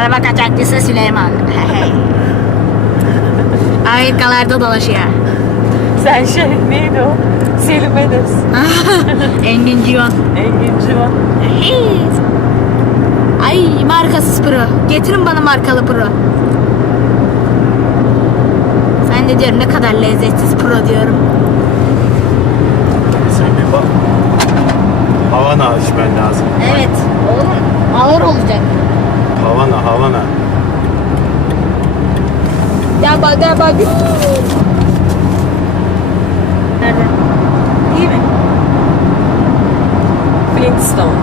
Araba kaçakçısı Süleyman. Amerikalarda dolaşıyor. Sen neydi o? Selim Enes. Engin Civan. Engin Civan. Ay markasız pro. Getirin bana markalı pro. Sen de diyorum ne kadar lezzetsiz pro diyorum. Sen bir bak. Havana içmen lazım. Evet. Oğlum ağır olacak. Havana. Ya bak. Nerede? İyi mi? Flintstone.